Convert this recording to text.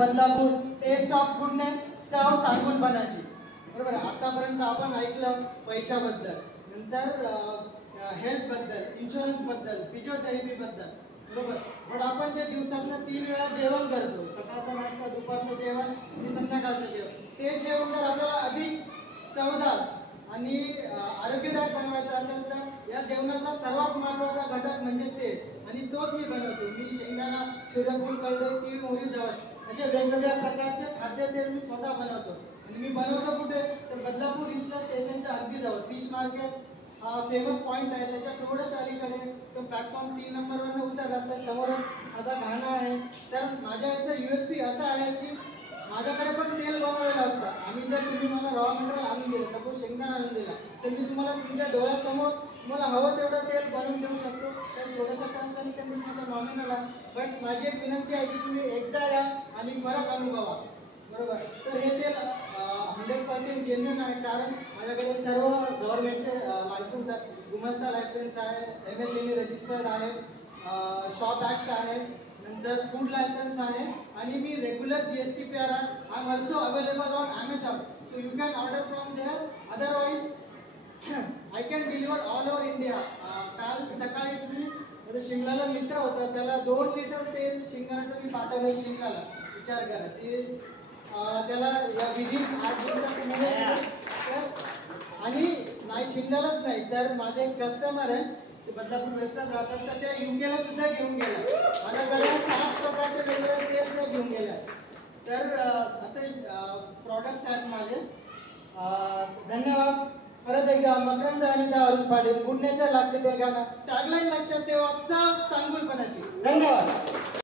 Badlapur, taste of goodness, चव चांगुलपणाची. बरोबर. आतापर्यंत आपण ऐकलं पैशाबद्दल, नंतर हेल्थ बद्दल, इन्शुरन्स बद्दल, फिजिओथेरपी बद्दल. बरोबर. पण आपण जे दिवसातनं 3 वेळा जेवण करतो, सकाळचा नाश्ता, दुपारचं जेवण आणि संध्याकाळचं जेवण, ते जेवण जर आपल्याला अधिक चवदार आणि आरोग्यदायक बनवायचं असेल तर या जेवणाचा सर्वात महत्त्वाचा घटक म्हणजे तेल, आणि तोच मी बनवतो. मी शेंगदाणा, सूर्यफूल, करडे, तीळ, मोहरी, जवस असे वेगवेगळ्या प्रकारचे खाद्यतेल मी स्वतः बनवतो. आणि मी बनवतो कुठे तर बदलापूर इस्टला स्टेशनच्या अगदी जवळ फिश मार्केट हा फेमस पॉईंट आहे. त्याच्या थोडंसं अलीकडे तो प्लॅटफॉर्म 3 नंबरवरनं उतरला तर समोरच माझा घाणा आहे. तर माझ्या याचं USP असं आहे की माझ्याकडे पण तेल बनवलेलं असतं. आणि जर तुम्ही मला रॉ मटेरियल आणून दिलं, सपोज शेंगदाणा आणून दिला, तर मी तुम्हाला तुमच्या डोळ्यासमोर तुम्हाला हवं तेवढं तेल बनवून देऊ शकतो. तर छोट्याशा टर्म्स आणि कंडिशनचा नॉमिनल आहे. बट माझी एक विनंती आहे की तुम्ही एकदा या आणि फरक अनुभवा. बरोबर. तर हे तेल 100% जेन्युइन आहे, कारण माझ्याकडे सर्व गव्हर्नमेंटचे लायसन्स आहेत. गुमस्ता लायसन्स आहे, MSME रजिस्टर्ड आहे, शॉप ॲक्ट आहे, नंतर फूड लायसन्स आहे, आणि मी रेग्युलर GSTPR आहे. I am also available on Amazon, so you can order from there. Otherwise I can deliver all over India. काल सकाळीच मी माझा शिमलाला मित्र होता, त्याला 2 लिटर तेल शेंगदाण्याचं मी पाठवलं शिमलाला. विचार करा. ते त्याला या विदिन 8 दिवसात मिळेल. आणि नाही शिमलालाच नाही, तर माझे एक कस्टमर आहे, ते बदलापूर वेस्टलाच राहतात, तर ते UK ला सुद्धा घेऊन गेला. माझ्याकडे 7 प्रकारचे वेगवेगळे तेल ते घेऊन गेले. तर असे प्रॉडक्ट्स आहेत माझे. धन्यवाद. परत एकदा मकरंद अनिता अरुण पाटील, गुडनेचर लागते ते गाणं. टॅगलाईन लक्षात ठेवा, चव चांगुलपणाची. धन्यवाद.